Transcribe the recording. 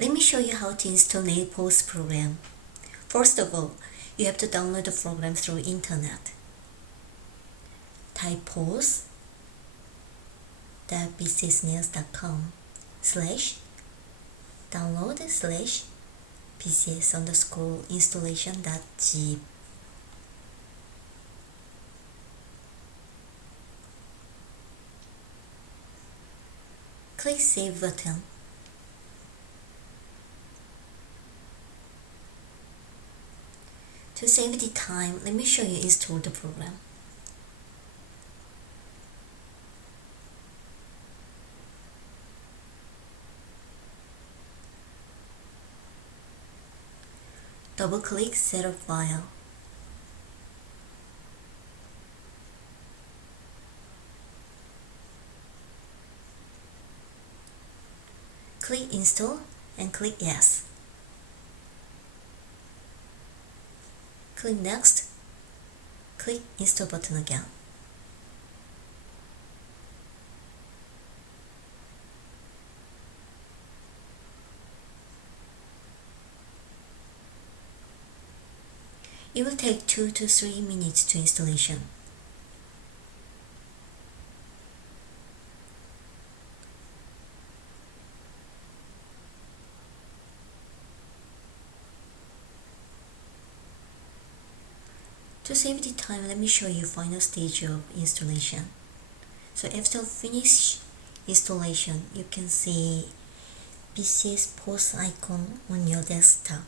Let me show you how to install NailPOS program. First of all, you have to download the program through internet. Type pos.bcsnails.com/download/bcs_installation.zip. Click Save button. To save the time, let me show you install the program. Double-click Setup File. Click Install and click Yes. Click Next. Click Install button again. It will take 2 to 3 minutes to installation. To save the time, let me show you final stage of installation. So after finish installation, you can see BCS POS icon on your desktop.